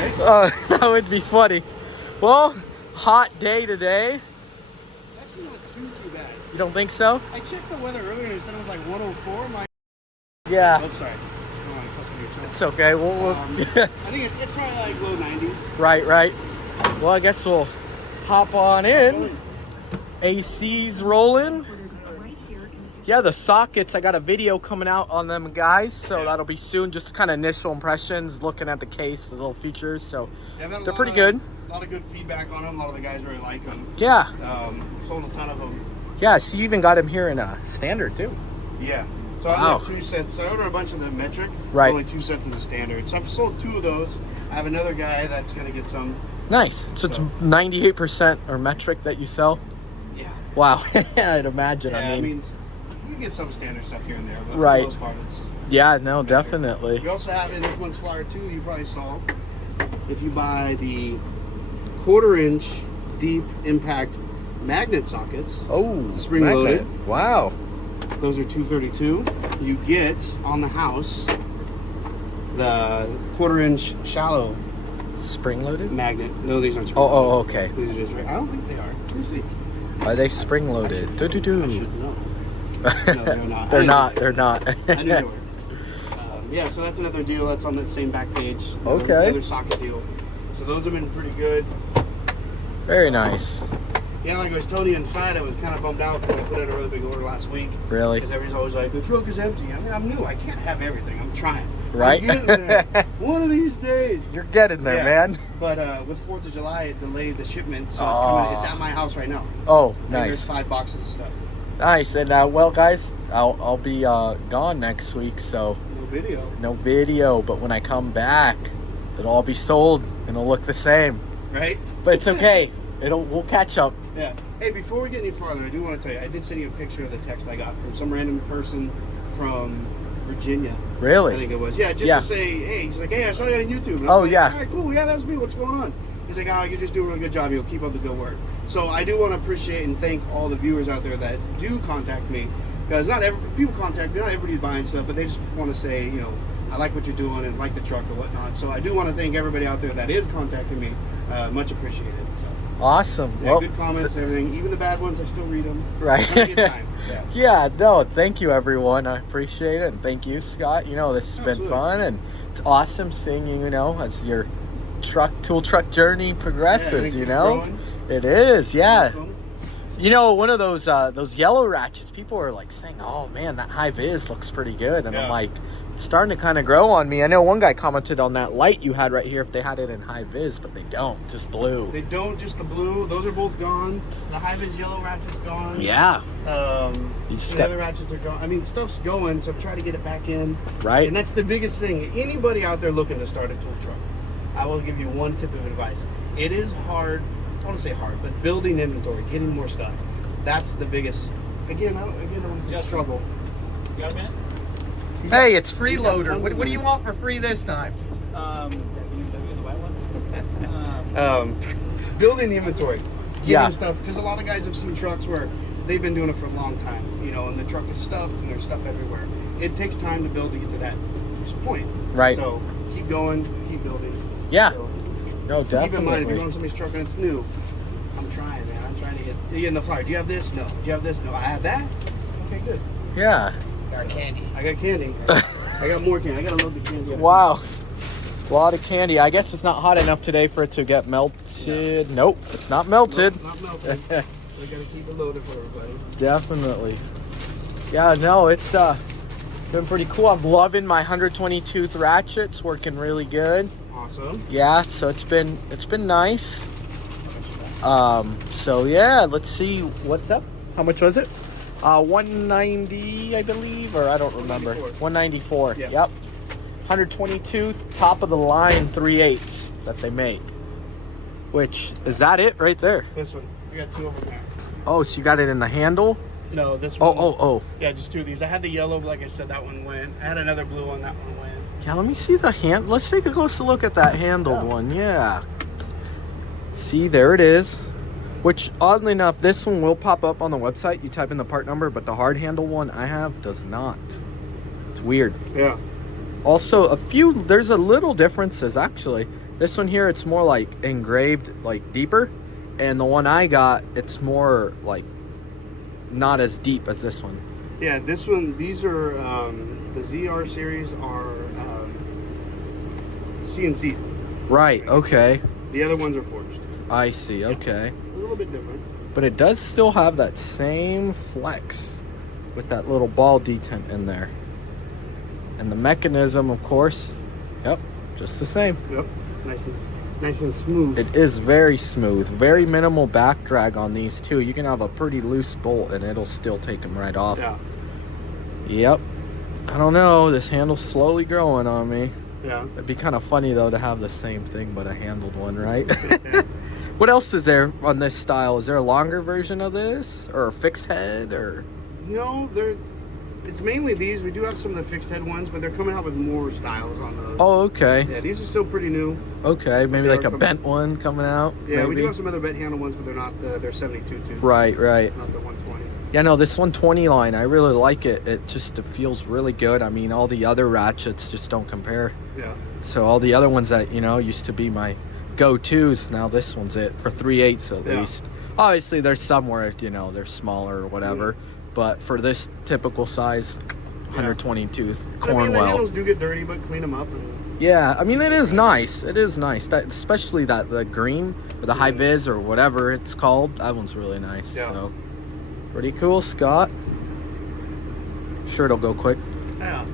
right? That would be funny. Well, hot day today. Actually not too bad. You don't think so? I checked the weather earlier and it said it was like 104. I'm like, Yeah. oh, sorry. It's okay. I think it's probably like low 90s. Right. Well, I guess we'll hop on in. AC's rolling. Yeah, the sockets, I got a video coming out on them guys, so that'll be soon. Just kind of initial impressions, looking at the case, the little features. So they're pretty good. A lot of good feedback on them. A lot of the guys really like them. Yeah. Sold a ton of them. Yeah, so you even got them here in a standard too. Yeah. So I have 2 sets. So I ordered a bunch of the metric. Right. Only 2 sets of the standard. So I've sold 2 of those. I have another guy that's going to get some. Nice. So it's 98% or metric that you sell? Yeah. Wow. I'd imagine. Yeah, I mean, you get some standard stuff here and there, but right. for the most part, it's yeah, no, definitely. We also have in this month's flyer too, you probably saw, if you buy the 1/4-inch deep impact magnet sockets. Oh, spring loaded. Wow. Those are $232. You get on the house the 1/4-inch shallow spring loaded magnet. No, these aren't spring loaded. Oh, okay. These are just, I don't think they are. Let me see. Are they spring loaded? I should know. No, they're not. They're not. I knew they were. Yeah, so that's another deal that's on the same back page. Okay. Another socket deal. So those have been pretty good. Very nice. Yeah, like I was telling you inside, I was kind of bummed out because I put in a really big order last week. Really? Because everybody's always like, the truck is empty. I mean, I'm new. I can't have everything. I'm trying. Right? I'm getting there. One of these days. You're getting there, man. But with 4th of July, it delayed the shipment, so it's coming. It's at my house right now. Oh, And nice. there's 5 boxes of stuff. Nice. And well, guys, I'll be gone next week, so no video. But when I come back, it'll all be sold and it'll look the same. Right? But it's okay. We'll catch up. Yeah. Hey, before we get any farther, I do want to tell you, I did send you a picture of the text I got from some random person from Virginia. Really? I think it was. Yeah, just to say, hey, he's like, hey, I saw you on YouTube. And Oh, like, yeah. All right, cool. Yeah, that's me. What's going on? He's like, oh, you just do a really good job. You'll keep up the good work. So I do want to appreciate and thank all the viewers out there that do contact me. Because people contact me, not everybody's buying stuff, but they just want to say, you know, I like what you're doing and like the truck or whatnot. So I do want to thank everybody out there that is contacting me. Much appreciated. So, awesome. yeah, well, good comments and everything. Even the bad ones, I still read them. Right. Have a good time. Yeah, no, thank you, everyone. I appreciate it. And thank you, Scott. You know, this has been fun. And it's awesome seeing you, you know, as your tool truck journey progresses, you know. Growing. It is, yeah. Awesome. You know, one of those yellow ratchets, people are like saying, oh man, that High-vis looks pretty good. And I'm like, it's starting to kind of grow on me. I know one guy commented on that light you had right here if they had it in High-vis, but they don't, just blue. They don't, just the blue. Those are both gone. The High-vis yellow ratchet's gone. Yeah. The other ratchets are gone. I mean, stuff's going, so I'm trying to get it back in. Right. And that's the biggest thing. Anybody out there looking to start a tool truck, I will give you one tip of advice. It is hard. I don't want to say hard, but building inventory, getting more stuff. That's the biggest. Again, I don't say struggle. You got a minute? Hey, it's Freeloader. What do you want for free this time? Building the inventory, getting stuff, because a lot of guys have seen trucks where they've been doing it for a long time, you know, and the truck is stuffed and there's stuff everywhere. It takes time to build to get to that point. Right. So keep going, keep building. Yeah. So, no, definitely. keep in mind, if you're on somebody's truck and it's new, I'm trying, man. I'm trying to get in the flyer. Do you have this? No. Do you have this? No. I have that? Okay, good. Yeah. Got candy. I got candy. I got more candy. I got to load the candy up. Wow. A lot of candy. I guess it's not hot enough today for it to get melted. Nope, it's not melted. Nope, not melted. We got to keep it loaded for everybody. Definitely. Yeah, no, it's been pretty cool. I'm loving my 120 tooth ratchet. It's working really good. Awesome. Yeah, so it's been nice. So yeah, let's see what's up. How much was it? 190, I believe, or I don't remember. 194. Yeah. Yep. 122 top of the line 3/8 that they make. Which is that it right there? This one. We got 2 of them there. Oh, so you got it in the handle? No, this one. Oh. Yeah, just 2 of these. I had the yellow, but like I said, that one went. I had another blue one, that one went. Yeah, let me see the hand. Let's take a closer look at that handled one. Yeah. See, there it is. Which, oddly enough, this one will pop up on the website. You type in the part number, but the hard handle one I have does not. It's weird. Yeah. Also, there's a little differences, actually. This one here, it's more like engraved, like deeper. And the one I got, it's more like not as deep as this one. Yeah, this one, these are, the ZR series are CNC. Right, okay. The other ones are forged. I see, okay. A little bit different. But it does still have that same flex with that little ball detent in there. And the mechanism, of course, yep, just the same. Yep, nice and smooth. It is very smooth. Very minimal back drag on these too. You can have a pretty loose bolt and it'll still take them right off. Yeah. Yep. I don't know. This handle's slowly growing on me. Yeah. It'd be kind of funny though to have the same thing but a handled one, right? What else is there on this style? Is there a longer version of this or a fixed head or? No, it's mainly these. We do have some of the fixed head ones, but they're coming out with more styles on those. Oh, okay. Yeah, these are still pretty new. Okay, maybe like a coming. bent one coming out. Yeah, maybe. we do have some other bent handle ones, but they're not. They're 72 too. Right. Not the 120. Yeah, no, this 120 line, I really like it. It feels really good. I mean, all the other ratchets just don't compare. Yeah. So all the other ones that, used to be my go-tos, now this one's it for 3/8 at least. Obviously, there's some where, they're smaller or whatever. But for this typical size, 120 tooth Cornwell. I mean, the handles do get dirty, but clean them up. Yeah, I mean, it is nice. It is nice. That, especially the green or the High-vis or whatever it's called. That one's really nice. Yeah. So, pretty cool, Scott. Sure, it'll go quick. Yeah.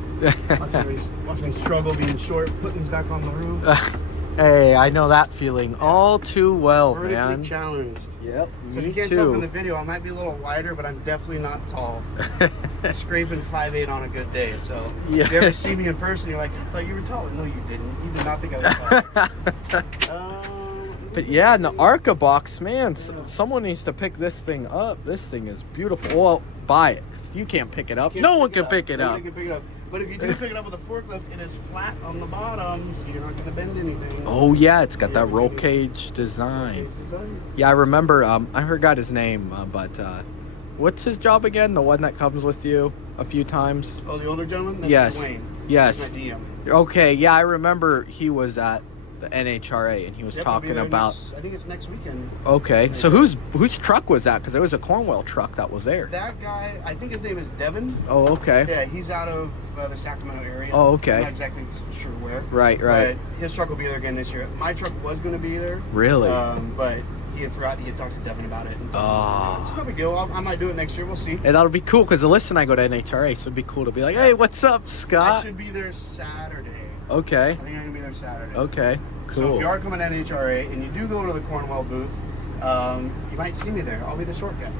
Watch me struggle being short, putting these back on the roof. Hey, I know that feeling all too well, Vertically man. challenged. Yep, So me you can't too. tell from the video, I might be a little wider, but I'm definitely not tall. Scraping 5'8" on a good day. So if you ever see me in person, you're like, I thought you were tall. No, you didn't. You did not think I was tall. But yeah, and the Arca box, man, someone needs to pick this thing up. This thing is beautiful. Well, buy it, because you can't pick it up. No one can pick it up. Nobody can pick it up. But if you do pick it up with a forklift, it is flat on the bottom, so you're not going to bend anything. Oh yeah, it's got that roll cage design. Yeah, I remember. I forgot his name, but what's his job again? The one that comes with you a few times. Oh, the older gentleman? That's Yes. Wayne. Yes. That's my DM. Okay. Yeah, I remember he was at the NHRA and he was Yep, he'll be talking there about. I think it's next weekend. Okay, so whose truck was that? Because there was a Cornwell truck that was there. That guy, I think his name is Devin. Oh, okay. Yeah, he's out of the Sacramento area. Oh, okay. I'm not exactly sure where. Right. But his truck will be there again this year. My truck was going to be there. Really? But he had forgotten. He had talked to Devin about it. Oh. It's no big deal. I might do it next year. We'll see. And that'll be cool because Alyssa and I go to NHRA, so it'd be cool to be like, hey, what's up, I Scott? should be there Saturday. Okay. I think I'm going to be there Saturday. Okay. Cool. So if you are coming to NHRA and you do go to the Cornwell booth, you might see me there. I'll be the short guy.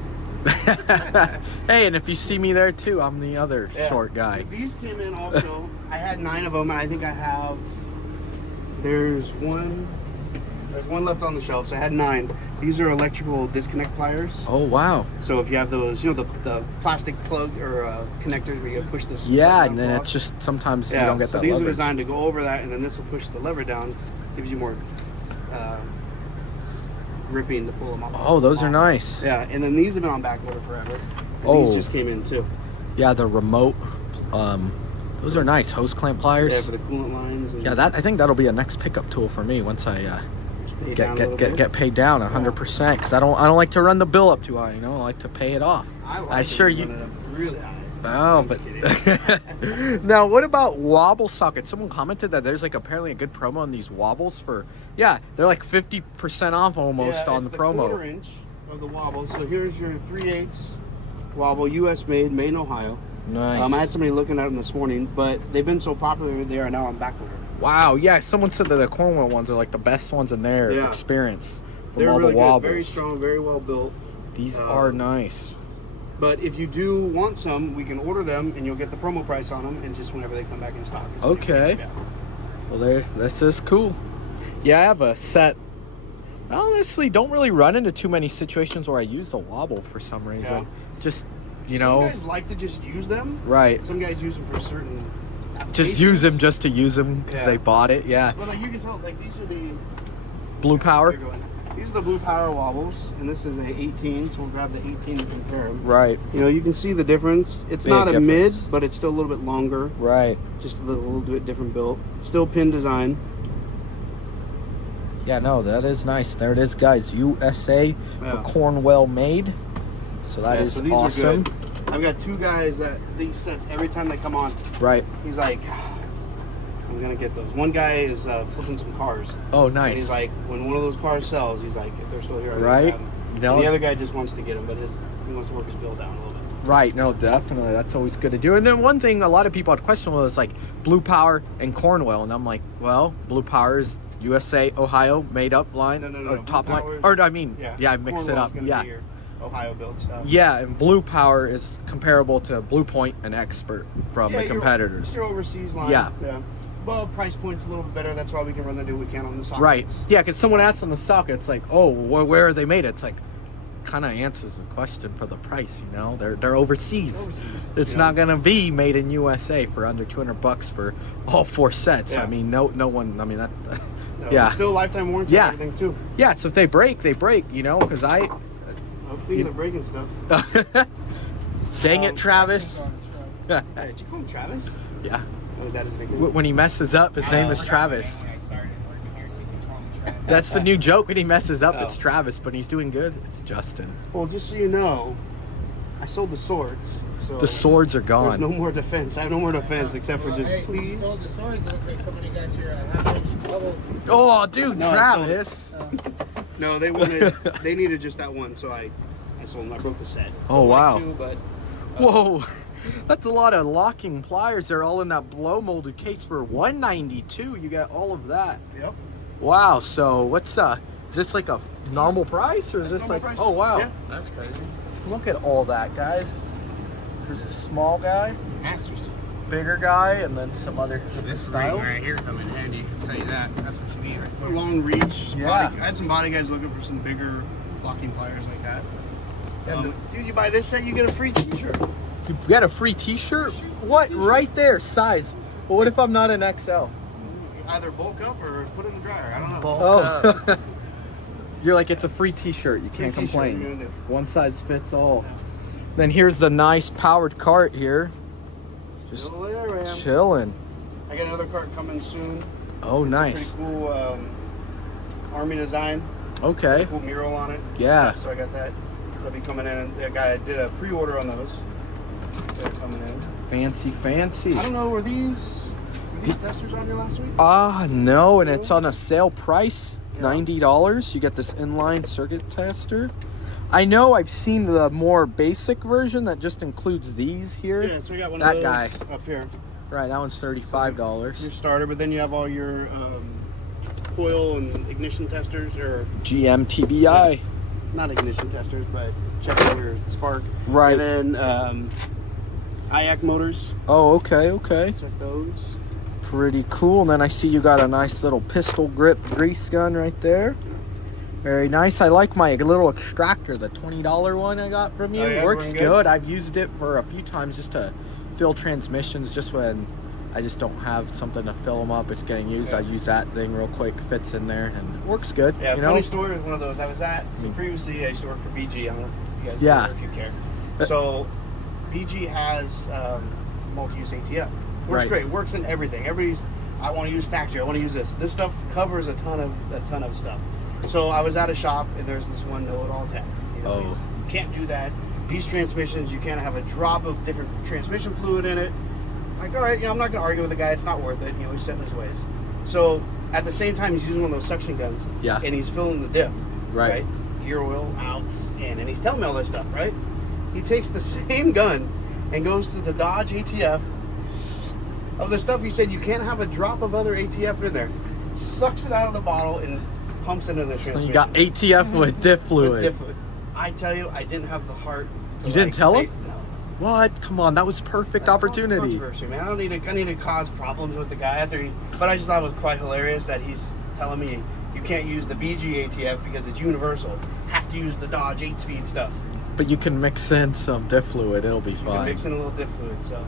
Hey, and if you see me there too, I'm the other short guy. These came in also. I had 9 of them, and I think I have. There's one left on the shelf. So I had 9. These are electrical disconnect pliers. Oh wow. So if you have those, the plastic plug or connectors where you push this. Yeah, plug and then down, it's just sometimes yeah, you don't get so that these leverage. are designed to go over that, and then this will push the lever down, gives you more gripping to pull them off. Oh, those are nice. Yeah, and then these have been on back order forever. And Oh. these just came in too. Yeah, the remote. Those are nice hose clamp pliers. Yeah, for the coolant lines. And Yeah, I think that'll be a next pickup tool for me once I pay down a little bit. get paid down 100%. Because I don't like to run the bill up too high. I like to pay it off. I like I it sure when you. run it up really high. Oh, I'm but just now what about Wobble sockets? Someone commented that there's apparently a good promo on these Wobbles for they're like 50% off almost Yeah, on it's the promo. 1/4 inch of the Wobble. So here's your 3/8 Wobble, U.S. made in Ohio. Nice. I had somebody looking at them this morning, but they've been so popular they are now on back order. Wow, yeah. Someone said that the Cornwell ones are like the best ones in their Yeah. experience from They're all really the Wobbles. good, very strong, very well built. These are nice. But if you do want some, we can order them, and you'll get the promo price on them, and just whenever they come back in stock. Okay. Yeah. Well, this is cool. Yeah, I have a set. I honestly don't really run into too many situations where I use the Wobble for some reason. Yeah. Just, Some guys like to just use them. Right. Some guys use them for certain Just use them just to use them because they bought it. Yeah. Well, you can tell, these are the... Blue Power. These are the Blue Power Wobbles, and this is a 18, so we'll grab the 18 and compare them. Right. You can see the difference. It's Big not a difference. mid, but it's still a little bit longer. Right. Just a little bit different built. Still pin design. Yeah, no, that is nice. There it is, guys. USA for Cornwell made. So that is so these awesome. Are good. I've got 2 guys that these sets, every time they come on, Right. he's like, I'm going to get those. One guy is flipping some cars. Oh, nice. And he's like, when one of those cars sells, he's like, if they're still here, I right. have them. No. And the other guy just wants to get them, but he wants to work his bill down a little bit. Right, no, definitely. That's always good to do. And then one thing a lot of people had question was like Blue Power and Cornwell. And I'm like, well, Blue Power is USA, Ohio, made up line, or top line. Or I mean, yeah, I mixed it up. Yeah. Ohio built stuff. Yeah, and Blue Power is comparable to Blue Point and Expert from the competitors. Your overseas line. Yeah. Well, price point's a little bit better. That's why we can run the do what we can on the sockets. Right. Yeah, because someone asked on the socket, it's like, oh, where are they made? It's like, kind of answers the question for the price, you know? They're overseas. It's not going to be made in USA for under $200 for all 4 sets. Yeah. I mean, no one, I mean, that, No, yeah. It's still lifetime warranty and everything, too. Yeah, so if they break, they break, you know? Because Speaking of breaking stuff. Dang it, Travis. Hey, did you call him Travis? Yeah. Oh, is that his nickname? When he messes up, his name is Travis. That's the new joke. When he messes up, it's Travis. But he's doing good. It's Justin. Well, just so you know, I sold the swords. So The swords are there's gone. no more defense. I have no more defense except for just, please. You sold the swords. It looks like somebody got your half-inch Wobble. Oh, dude, No, Travis. No, they wanted, they needed just that one, so I sold them. I broke the set. Oh, wow. But, Whoa. That's a lot of locking pliers. They're all in that blow molded case for $192. You got all of that. Yep. Wow. So what's is this like a normal price or is this like price. oh wow. Yeah. That's crazy. Look at all that, guys. There's a small guy, Masters. bigger guy, and then some other different This styles. ring right here come in handy. I'll tell you that. That's what you need right there. Long reach. Yeah. I had some body guys looking for some bigger locking pliers like that. Dude, you buy this set, you get a free t-shirt. You got a free t-shirt? What? Right there, size. But what if I'm not an XL? Either bulk up or put it in the dryer. I don't know. Oh. You're like, it's a free t-shirt. You can't Free t-shirt, complain. you're gonna do. One size fits all. Then here's the nice powered cart here. Just Still there, man. chilling. I got another cart coming soon. Oh, It's nice. a pretty cool army design. Okay. Cool mural on it. Yeah. So I got that. They'll be coming in. The guy did a pre-order on those. They're coming in. Fancy, fancy. I don't know, were these testers on here last week? No, and it's on a sale price, $90. You get this inline circuit tester. I know I've seen the more basic version that just includes these here. Yeah, so we got one That of those guy. up here. Right, that one's Your $35. starter, but then you have all your coil and ignition testers, or GM TBI. not ignition testers, but checking your spark. Right. And then IAC motors, Oh, okay, okay. check those. Pretty cool. And then I see you got a nice little pistol grip grease gun right there. Very nice. I like my little extractor, the $20 one I got from you. Oh, yeah, Works working good. good? I've used it for a few times just to fill transmissions, just when I just don't have something to fill them up. It's getting used. Yeah. I use that thing real quick, fits in there, and it works good. Yeah, you funny know? story with one of those. I was at, so previously I used to work for BG. I don't know if you guys Yeah. know, if you care. So BG has multi-use ATF. Works Right. great. Works in everything. Everybody's, I want to use factory. I want to use this. This stuff covers a ton of stuff. So I was at a shop and there's this one know-it-all tech. You know, Oh. you can't do that. These transmissions, you can't have a drop of different transmission fluid in it. Like, all right, I'm not going to argue with the guy. It's not worth it. He's set in his ways. So at the same time, he's using one of those suction guns. Yeah. And he's filling the diff. Right. Gear oil out, and he's telling me all this stuff, right? He takes the same gun and goes to the Dodge ATF of the stuff he said you can't have a drop of other ATF in there. Sucks it out of the bottle and pumps it in the So transmission. you got ATF with diff With fluid. diff fluid. I tell you, I didn't have the heart. To You didn't tell say, him? No. What? Come on, that was perfect opportunity. Controversy, man. I need to cause problems with the guy after he. But I just thought it was quite hilarious that he's telling me you can't use the BG ATF because it's universal. Have to use the Dodge 8-speed stuff. But you can mix in some diff fluid. It'll be You can fine. mix in a little diff fluid, so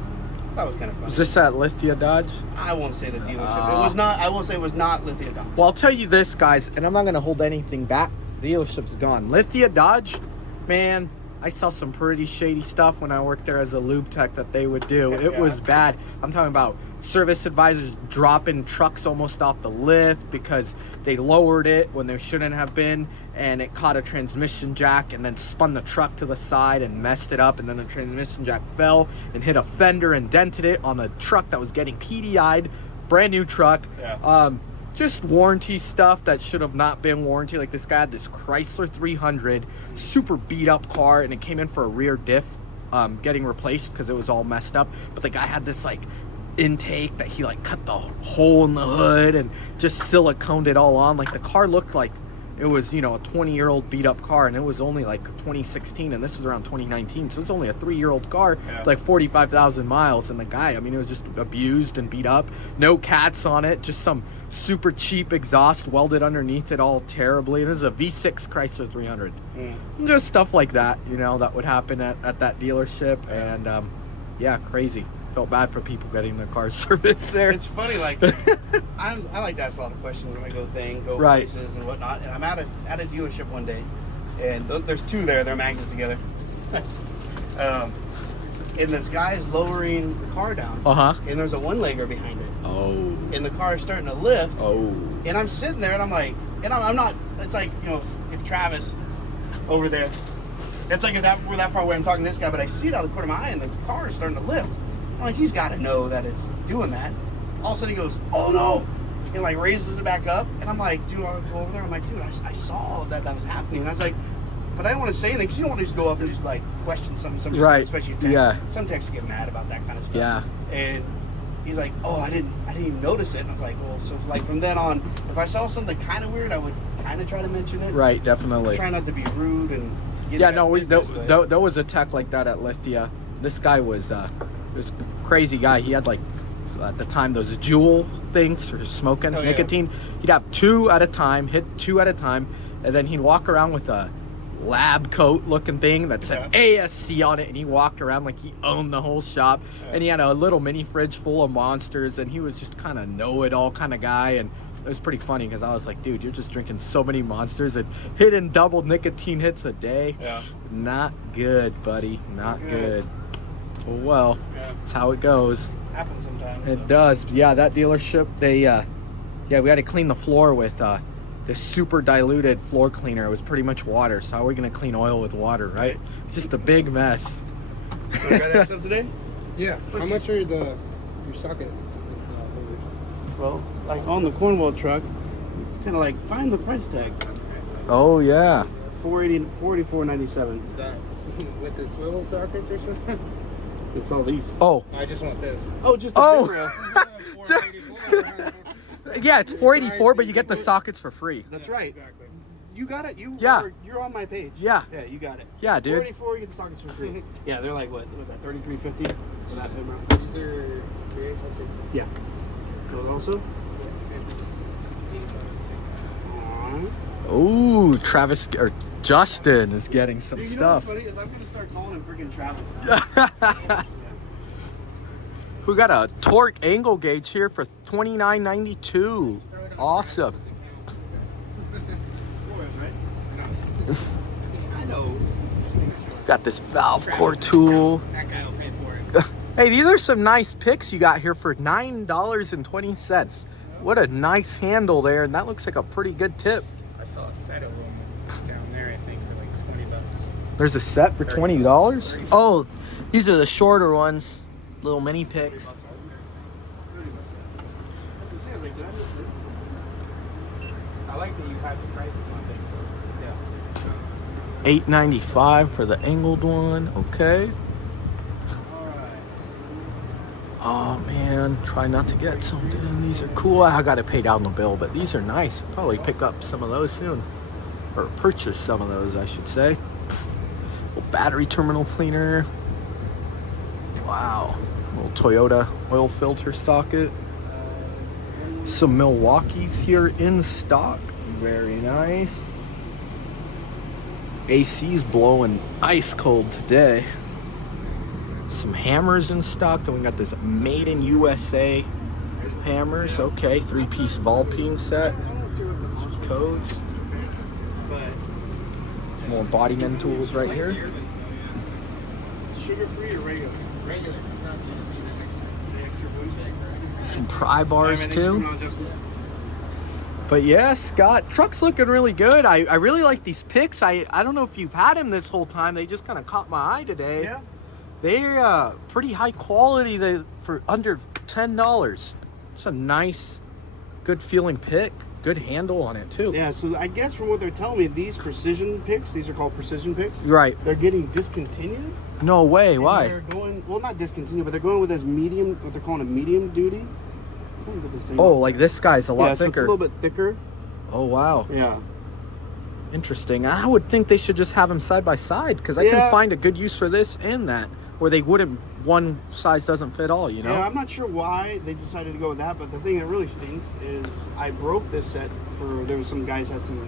that was kind of fun. Is this at Lithia Dodge? I won't say the dealership. It was not. I will say it was not Lithia Dodge. Well, I'll tell you this, guys, and I'm not going to hold anything back. The dealership's gone. Lithia Dodge, man, I saw some pretty shady stuff when I worked there as a lube tech that they would do. It was bad. I'm talking about service advisors dropping trucks almost off the lift because they lowered it when they shouldn't have been, and it caught a transmission jack and then spun the truck to the side and messed it up, and then the transmission jack fell and hit a fender and dented it on the truck that was getting PDI'd, brand new truck. Just warranty stuff that should have not been warranty. Like this guy had this Chrysler 300, super beat up car, and it came in for a rear diff getting replaced because it was all messed up. But the guy had this like intake that he like cut the hole in the hood and just siliconed it all on. Like the car looked like it was, you know, a 20-year-old beat up car, and it was only like 2016, and this was around 2019, so it's only a 3-year-old car, like 45,000 miles. And the guy, I mean, it was just abused and beat up, no cats on it, just some super cheap exhaust welded underneath it all terribly. It was a V6 Chrysler 300. Just stuff like that, you know, that would happen at that dealership. And yeah, crazy. Felt bad for people getting their cars serviced there. It's funny, like I like to ask a lot of questions when I go places and whatnot. And I'm at a dealership one day, and there's two there. They're magnets together. And this guy is lowering the car down. And there's a one-legger behind it. And the car is starting to lift. And I'm sitting there, and I'm like, and I'm not. It's like, you know, if Travis over there, it's like we're that far away. I'm talking to this guy, but I see it out of the corner of my eye, and the car is starting to lift. I'm like, he's got to know that it's doing that. All of a sudden he goes, "Oh no," and like raises it back up. And I'm like, dude, I'll go over there. I'm like, dude, I saw that was happening. And I was like, but I don't want to say anything because you don't want to just go up and just like question something. Right. Especially some techs get mad about that kind of stuff. Yeah. And he's like, "Oh, I didn't even notice it." And I was like, well, so like from then on, if I saw something kind of weird, I would kind of try to mention it. Right. Definitely. Try not to be rude and. Yeah. No. There was a tech like that at Lithia. This guy was. This crazy guy. He had like at the time those Juul things for smoking nicotine. He'd have two at a time, hit two at a time, and then he'd walk around with a lab coat looking thing that said ASC on it, and he walked around like he owned the whole shop. And he had a little mini fridge full of monsters, and he was just kind of know-it-all kind of guy. And it was pretty funny because I was like, dude, you're just drinking so many monsters and hitting double nicotine hits a day. Not good, buddy. Not good. Well, that's how it goes. Happens sometimes. It does. Yeah, that dealership, they, we had to clean the floor with this super diluted floor cleaner. It was pretty much water. So how are we going to clean oil with water, right? It's just a big mess. You got that stuff today? Yeah. How much are your socket holders? Well, like on the Cornwell truck, it's kind of like, find the price tag. Oh, yeah. $44.97. Is that with the swivel sockets or something? It's all these. Oh. I just want this. Oh, just the big rail. Yeah, it's $484, but you get the sockets for free. That's right. Exactly. You got it. You're on my page. Yeah. Yeah, you got it. Yeah, dude. $484, you get the sockets for free. Yeah, they're like what was that? $33.50 for that hood mount. These are creates also. Yeah. Those also. Ooh, Travis or Justin is getting some Dude, you stuff. know what's funny is I'm gonna start calling him freaking Travis. We got a torque angle gauge here for $29.92. Awesome. I know. Got this valve core tool. That guy will pay for it. Hey, these are some nice picks you got here for $9.20. What a nice handle there, and that looks like a pretty good tip. I saw a set of them down there, I think, for like $20. There's a set for $20? Oh, these are the shorter ones. Little mini picks. I like that you have the prices on things. So, yeah. $8.95 for the angled one. Okay. Oh man, try not to get something. These are cool. I gotta pay down the bill, but these are nice. I'll probably pick up some of those soon. Or purchase some of those, I should say. Little battery terminal cleaner. Wow. Little Toyota oil filter socket. Some Milwaukee's here in stock. Very nice. AC's blowing ice cold today. Some hammers in stock. Then we got this made in USA hammers. Okay, 3-piece Volpine set. Codes. Some more bodyman tools right here. sugar-free or regular? Regular, sometimes you just need an extra boost. Some pry bars Alright, too. man, thanks for knowing, Justin. But yeah, Scott, truck's looking really good. I really like these picks. I don't know if you've had them this whole time. They just kind of caught my eye today. Yeah. They're pretty high quality. They for under $10. It's a nice, good feeling pick. Good handle on it too. Yeah, so I guess from what they're telling me, these precision picks, these are called precision picks. Right. They're getting discontinued. No way. And Why? They're going, well, not discontinued, but they're going with this medium, what they're calling a medium duty. Oh, like this guy's a lot yeah, so thicker. it's a little bit thicker. Oh wow. Yeah. Interesting. I would think they should just have them side by side because I can find a good use for this and that, where they wouldn't. One size doesn't fit all. You know. Yeah, I'm not sure why they decided to go with that, but the thing that really stinks is I broke this set for. There was some guys had some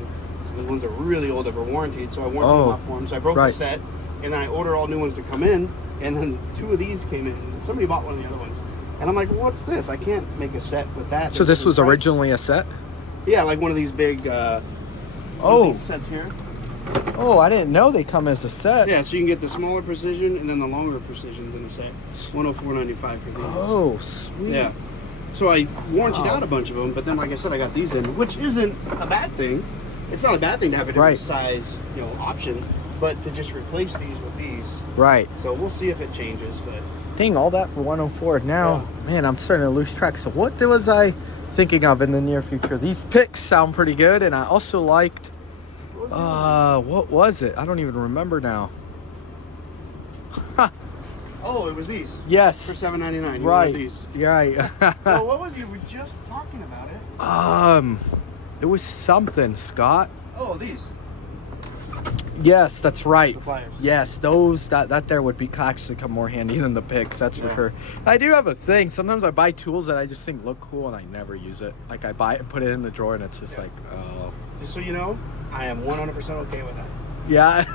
ones that were really old that were warranted, so I warranted them off for them. So I broke the set, and then I ordered all new ones to come in, and then 2 of these came in. And somebody bought one of the other ones, and I'm like, well, "What's this? I can't make a set with that." So this was originally a set. Yeah, like one of these big. These sets here. Oh, I didn't know they come as a set. Yeah, so you can get the smaller precision and then the longer precisions in a set. $104.95 for these. Oh, sweet. Yeah. So I warranted out a bunch of them, but then, like I said, I got these in, which isn't a bad thing. It's not a bad thing to have a different size, option, but to just replace these with these. Right. So we'll see if it changes, but. Dang, all that for 104. Now, man, I'm starting to lose track. So what was I thinking of in the near future? These picks sound pretty good, and I also liked. What was it? I don't even remember now. Oh, it was these. Yes. For $7.99. Right. These. Right. So what was you were just talking about it? It was something, Scott. Oh, these. Yes, that's right. The pliers. Yes, those that there would be actually come more handy than the picks. That's for sure. I do have a thing. Sometimes I buy tools that I just think look cool and I never use it. Like I buy it and put it in the drawer and it's just like, oh. Just so you know, I am 100% okay with that. Yeah.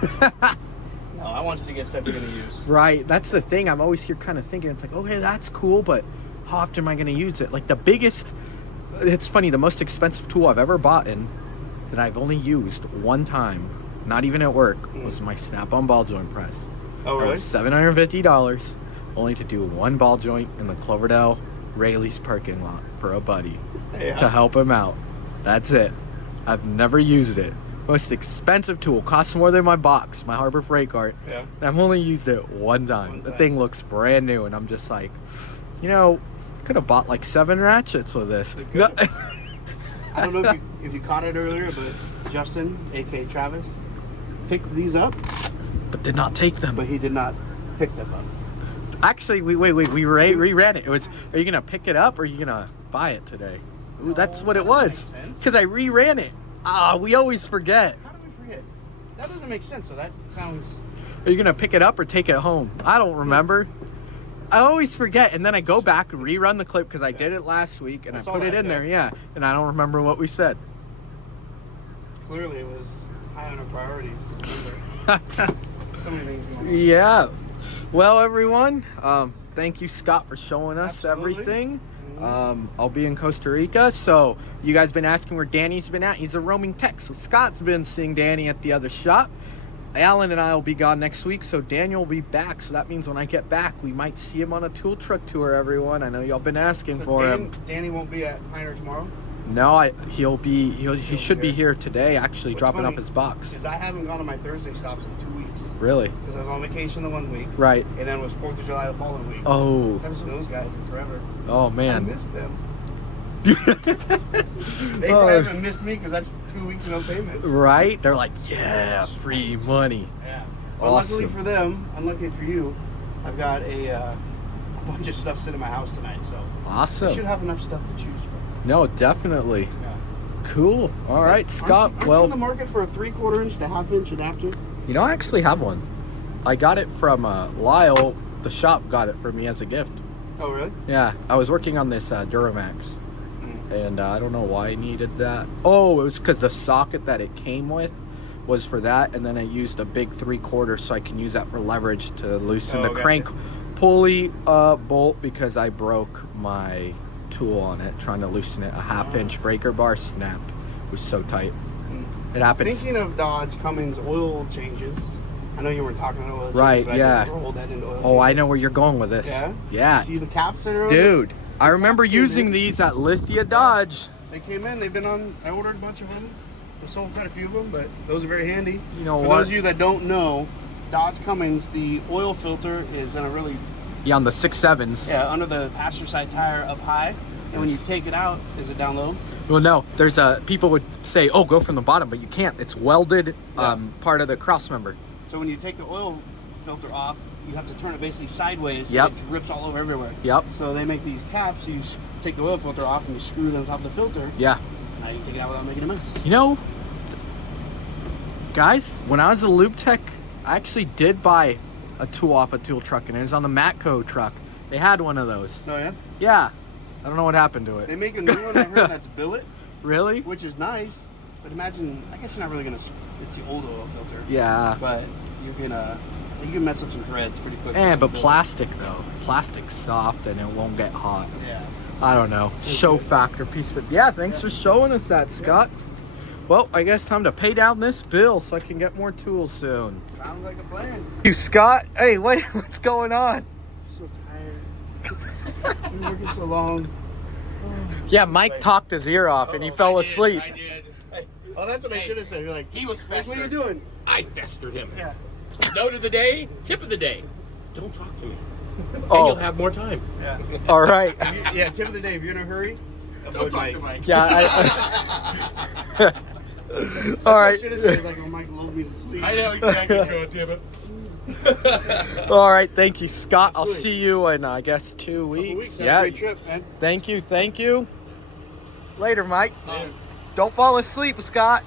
No, I want you to get stuff you're going to use. Right. That's the thing. I'm always here kind of thinking, it's like, okay, that's cool, but how often am I going to use it? Like the biggest, it's funny, the most expensive tool I've ever bought in that I've only used one time, not even at work, was my Snap-on ball joint press. Oh, really? It was $750 only to do one ball joint in the Cloverdale Rayleigh's parking lot for a buddy to help him out. That's it. I've never used it. Most expensive tool, costs more than my box, my Harbor Freight cart. Yeah. And I've only used it one time. The thing looks brand new, and I'm just like, could have bought like 7 ratchets with this. I don't know if you caught it earlier, but Justin, aka Travis, picked these up, but did not take them. But he did not pick them up. Actually, we reran it. It was, are you gonna pick it up or are you gonna buy it today? Ooh, that's what it was. Because I reran it. We always forget. How do we forget? That doesn't make sense. So that sounds. Are you gonna pick it up or take it home? I don't remember. I always forget, and then I go back and rerun the clip because I did it last week and I put it in there. Yeah, and I don't remember what we said. Clearly, it was high on our priorities. So many things going on. Yeah. Well, everyone, thank you, Scott, for showing us everything. I'll be in Costa Rica, so you guys been asking where Danny's been at. He's a roaming tech, so Scott's been seeing Danny at the other shop. Alan and I will be gone next week, so Daniel will be back. So that means when I get back, we might see him on a tool truck tour, everyone. I know y'all been asking for him. Danny won't be at Pioneer tomorrow? No, he should be here today, actually, dropping off his box. Because I haven't gone to my Thursday stops in 2 weeks. Really? Because I was on vacation the 1 week. Right. And then it was 4th of July the following week. Oh. I haven't seen those guys in forever. Oh, man. I missed them. They probably haven't missed me because that's 2 weeks of no payment. Right? They're like, yeah, free money. Yeah. Well, awesome. Luckily for them, unlucky for you, I've got a bunch of stuff sitting in my house tonight. So awesome. I should have enough stuff to choose from. No, definitely. Yeah. Cool. All right, Scott. Aren't you in the market for a 3/4 inch to 1/2 inch adapter? I actually have one. I got it from Lyle. The shop got it for me as a gift. Oh, really? Yeah. I was working on this Duramax. And I don't know why I needed that. Oh, it was because the socket that it came with was for that. And then I used a big 3/4 so I can use that for leverage to loosen the crank pulley bolt because I broke my tool on it trying to loosen it. A 1/2 inch breaker bar snapped. It was so tight. It happens. Thinking of Dodge Cummins oil changes, I know you weren't talking about oil. Right, change, but yeah. I just rolled that into oil. Oh, I know where you're going with this. Yeah? Yeah. See the caps that are over Dude, I remember Caps came using in. these at Lithia Dodge. They came in. They've been on. I ordered a bunch of them. I sold quite a few of them, but those are very handy. You know For what? those of you that don't know, Dodge Cummins, the oil filter is in a really Yeah, on the 6.7s. under the passenger side tire up high, and when you take it out, is it down low? Well, no, there's people would say, oh, go from the bottom, but you can't. It's welded part of the cross member. So when you take the oil filter off, you have to turn it basically sideways. Yep. And it drips all over everywhere. Yep. So they make these caps. You take the oil filter off and you screw it on top of the filter. Yeah. Now you can take it out without making a mess. You know, guys, when I was a lube tech, I actually did buy a tool off a tool truck, and it was on the Matco truck. They had one of those. Oh yeah. Yeah. I don't know what happened to it. They make a new one. I heard that's billet, Really? which is nice. But imagine, I guess you're not really gonna. It's the old oil filter. Yeah. But you're gonna. You can mess up some threads pretty quick. But plastic though. Plastic's soft and it won't get hot. Yeah. I don't know. Show factor piece, but yeah, thanks for showing us that, Scott. Well, I guess time to pay down this bill so I can get more tools soon. Sounds like a plan. You, Scott? Hey, wait, what's going on? So tired. Been working so long. Yeah, Mike talked his ear off and he fell asleep. I did. Oh, that's what I Hey, should have said. You're like, He was like, what are you festered. doing? I festered him. Yeah. Note of the day, tip of the day. Don't talk to me. And Oh. you'll have more time. Yeah. All right. Yeah. Tip of the day. If you're in a hurry, Don't avoid talk Mike. to Mike. Yeah. All I right. should have said like, oh, Mike lulled me to sleep. I know exactly. God damn it. All right. Thank you, Scott. I'll see you in, I guess, 2 weeks. Have Yeah. a great trip, man. Thank you. Thank you. Later, Mike. Later. Don't fall asleep, Scott.